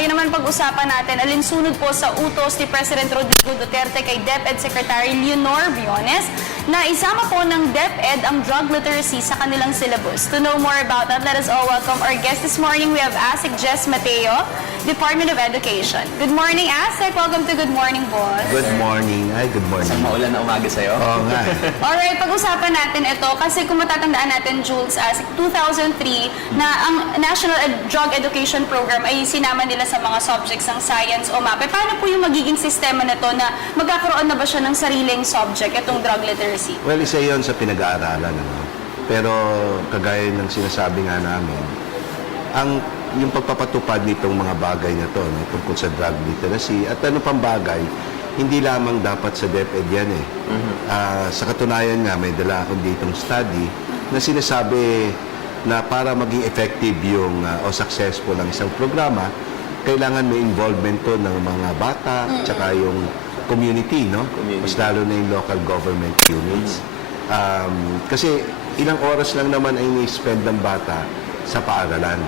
Ngayon naman pag-usapan natin, alinsunod po sa utos ni President Rodrigo Duterte kay DepEd Secretary Leonor Briones na isama po ng DepEd ang drug literacy sa kanilang syllabus. To know more about that, let us all welcome our guest this morning. We have ASEC Jess Mateo, Department of Education. Good morning, ASEC. Welcome to Good Morning, Boss. Good morning. Ay, good morning. Isang maulan na umaga sa'yo. Oo nga. Alright, pag-usapan natin ito kasi kung matatandaan natin, Jules, ASEC 2003 na ang National Drug Education Program ay sinama nila sa mga subjects ng science o MAPE. Paano po yung magiging sistema nito na magkakaroon na ba siya ng sariling subject, itong drug literacy? Well, isa yon sa pinag-aaralan. Pero kagaya ng sinasabi nga namin, yung pagpapatupad nitong mga bagay na to, tungkol sa drug literacy at ano pang bagay, hindi lamang dapat sa DepEd yan eh. Sa katunayan nga, may dala akong ditong study na sinasabi na para maging effective yung o successful ang isang programa, kailangan may involvement to ng mga bata, tsaka yung community, no? Mas lalo na yung local government units. Kasi ilang oras lang naman ay ni-spend ng bata sa paaralan.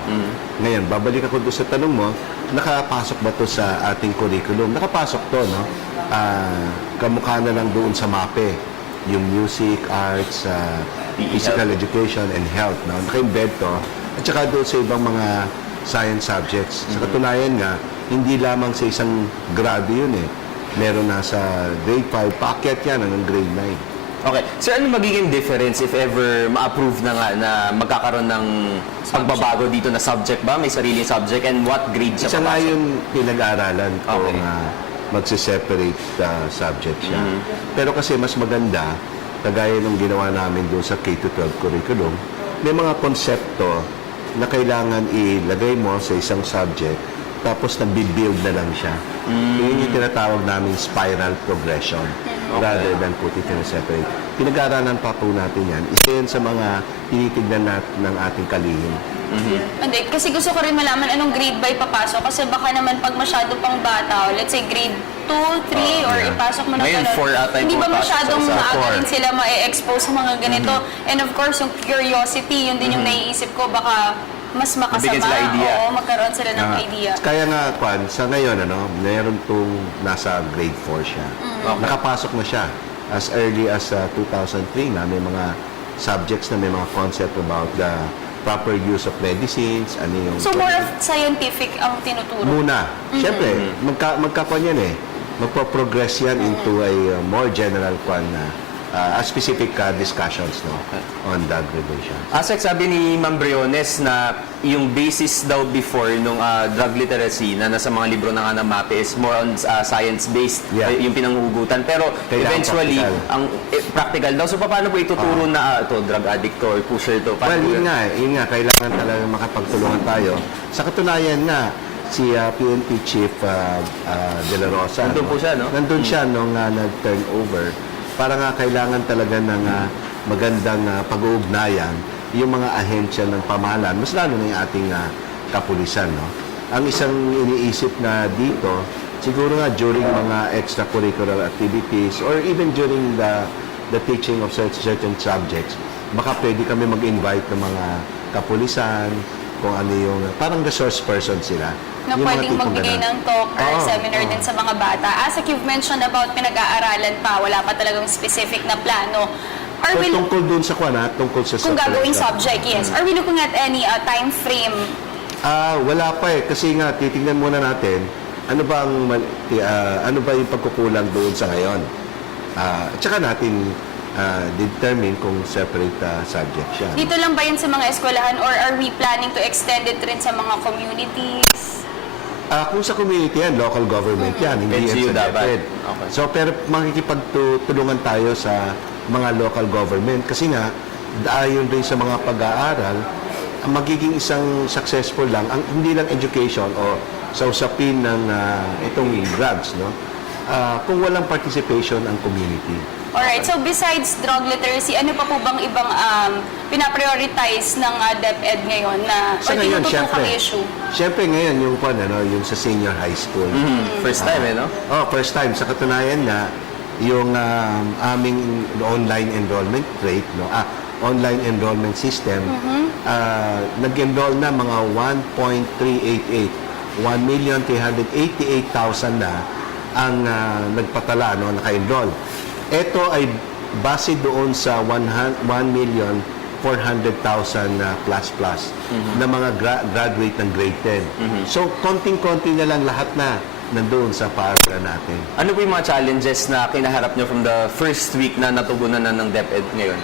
Ngayon, babalik ako doon sa tanong mo, nakapasok ba to sa ating curriculum? Nakapasok to, no? Kamukha na lang doon sa MAPE, yung music, arts, physical education, and health, no? Naka-embed to. At saka doon sa ibang mga science subjects. Sa katunayan nga, hindi lamang sa isang grado yun eh. Meron na sa grade 5, paakyat yan hanggang grade 9. Okay. Sir, ano magiging difference if ever ma-approve na nga na magkakaroon ng pagbabago dito na subject ba? May sariling subject and what grade siya Isa nga papasok? yung pinag-aaralan kung Okay. magsiseparate subject siya. Pero kasi mas maganda, kagaya nung ginawa namin doon sa K-12 curriculum, may mga konsepto na kailangan ilagay mo sa isang subject tapos nag-build na lang siya. Yun yung tinatawag namin spiral progression rather than put it in a separate. Pinag-aaralan pa po natin yan. Isa yan sa mga tinitignan natin ng ating kalihim. Hindi, kasi gusto ko rin malaman anong grade ba ipapasok kasi baka naman pag masyado pang bata, let's say grade 2, 3, or ipasok mo na Ngayon, ganun. 4 ata yung Hindi ba pumapasok masyadong sa maaga 4? rin sila ma-expose sa mga ganito? And of course, yung curiosity, yun din yung naiisip ko, baka mas Mabigyan makasama. sila idea. Oo, magkaroon sila ng idea. Kaya nga, Kwan, sa ngayon, mayroon itong nasa grade 4 siya. Nakapasok na siya as early as 2003 na may mga subjects na may mga concept about the proper use of medicines, ano yung... So more of scientific ang tinuturo? Muna. Siyempre, magkakwan yan eh. Magpo-progress yan into a more general kwan na specific discussions on drug regulation. ASEC, sabi ni Ma'am Briones na yung basis daw before nung drug literacy na nasa mga libro na nga ng MAPE is more on science-based, yung pinanghugutan. Pero Kailangan eventually, practical. ang practical daw. So, paano po ituturo na ito, drug addict to or pusher to? Well, yun nga. Kailangan talaga makapagtulungan tayo. Sa katunayan nga, si PNP Chief De La Rosa. Nandun po siya, no? Nandun siya nung nag-turn over. Para nga kailangan talaga ng magandang pag-uugnayan yung mga ahensya ng pamahalaan, mas lalo na yung ating kapulisan. No? Ang isang iniisip na dito, siguro nga during mga extracurricular activities or even during the teaching of certain subjects, baka pwede kami mag-invite ng mga kapulisan, kung ano yung, parang resource person sila. Na Yung mga pwedeng tipong magbigay ganun. ng talk or seminar din sa mga bata. As you've mentioned about pinag-aaralan pa, wala pa talagang specific na plano. Are we Tungkol dun sa tungkol sa kung gagawing separation. subject, yes. Are we looking at any time frame? Wala pa eh. Kasi nga, titingnan muna natin, ano ba yung pagkukulang doon sa ngayon. At saka natin determine kung separate subject siya. Dito lang ba yun sa mga eskwelahan or are we planning to extend it rin sa mga communities? Kung sa community yan, local government yan, hindi LGU yan sa dapat. DepEd. Okay. So, pero makikipagtulungan tayo sa mga local government kasi nga, ayon rin sa mga pag-aaral, ang magiging isang successful lang, hindi lang education o sa usapin ng itong drugs, no? Kung walang participation ang community. Alright, so besides drug literacy, ano pa po bang ibang pinaprioritize ng DepEd ngayon na Sa or ngayon, tinututokang issue? Siyempre ngayon, yung sa senior high school. First time, no? First time. Sa katunayan nga, yung aming online enrollment rate, online enrollment system, nag-enroll na mga 1.388 1,388,000 na ang nagpatala, no, naka-enroll. Ito ay base doon sa 1,400,000 plus na mga graduate ng grade 10. So, konting-konti na lang lahat na nandoon sa paaralan natin. Ano po yung mga challenges na kinaharap nyo from the first week na natugunan na ng DepEd ngayon?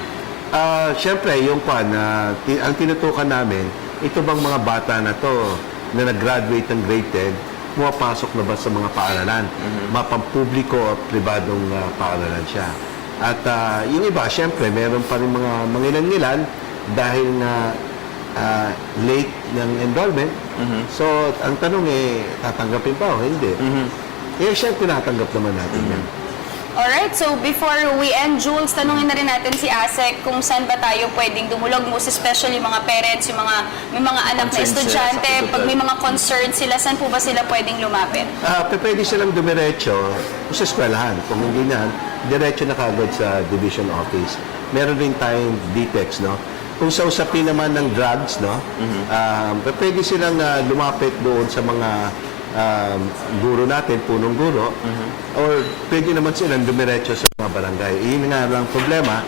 Siyempre, yung ang tinutukan namin, ito bang mga bata na to na nag-graduate ng grade 10, pumapasok na ba sa mga paaralan? Mapampubliko o pribadong paaralan siya. At yung iba, siyempre, meron pa rin mga mangilan-ngilan dahil na late ng enrollment. So, ang tanong tatanggapin pa o hindi? Siyempre, tinatanggap naman natin yan. Alright, so before we end, Jules, tanungin na rin natin si Asek kung saan ba tayo pwedeng dumulog, most especially mga parents, yung may mga anak na Concerns sila sa estudyante, kapital. pag may mga concerns sila, saan po ba sila pwedeng lumapit? Pwede silang dumiretso sa eskwelahan. Kung hindi na, diretso na kagad sa division office. Meron rin tayong DTEX, no? Kung sa usapin naman ng drugs, no? Pwede silang lumapit doon sa mga guro natin, punong guro, or pwede naman silang dumiretso sa mga barangay. Iyon nga lang problema,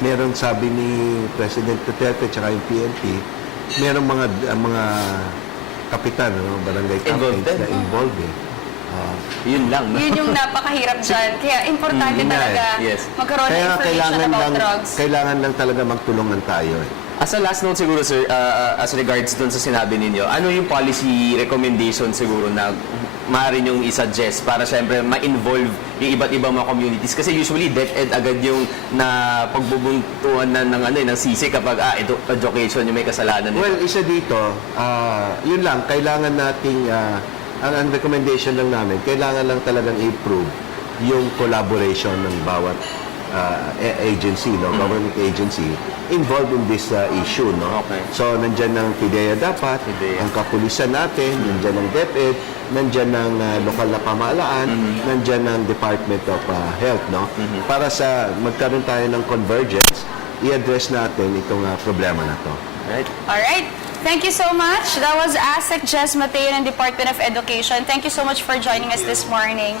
meron sabi ni President Duterte at yung PNP, meron mga kapitan, no? Barangay Involved captains din. na involved Yun lang, no? Yun yung napakahirap dyan. Kaya importante Yun nga talaga Yes. magkaroon ng information about drugs. kailangan lang talaga magtulungan tayo. As a last note siguro, sir, as regards dun sa sinabi ninyo, ano yung policy recommendation siguro na maaari nyong isuggest para syempre ma-involve yung iba't ibang mga communities? Kasi usually DepEd agad yung na pagbubuntuan ng sisi kapag education yung may kasalanan nito. Well, isa dito, yun lang, kailangan nating, ang recommendation lang namin, kailangan lang talagang improve yung collaboration ng bawat agency, no, government agency involved in this issue, no. Okay. So nandiyan ng PIDEA dapat, PIDEA. ang kapulisan natin, nandiyan ng DepEd, nandiyan ng lokal na pamahalaan, nandiyan ng Department of Health, no. Para sa magkaroon tayo ng convergence, i-address natin itong problema na to. Right? Alright. Thank you so much. That was Asek Jess Mateo ng Department of Education. Thank you so much for joining us this morning.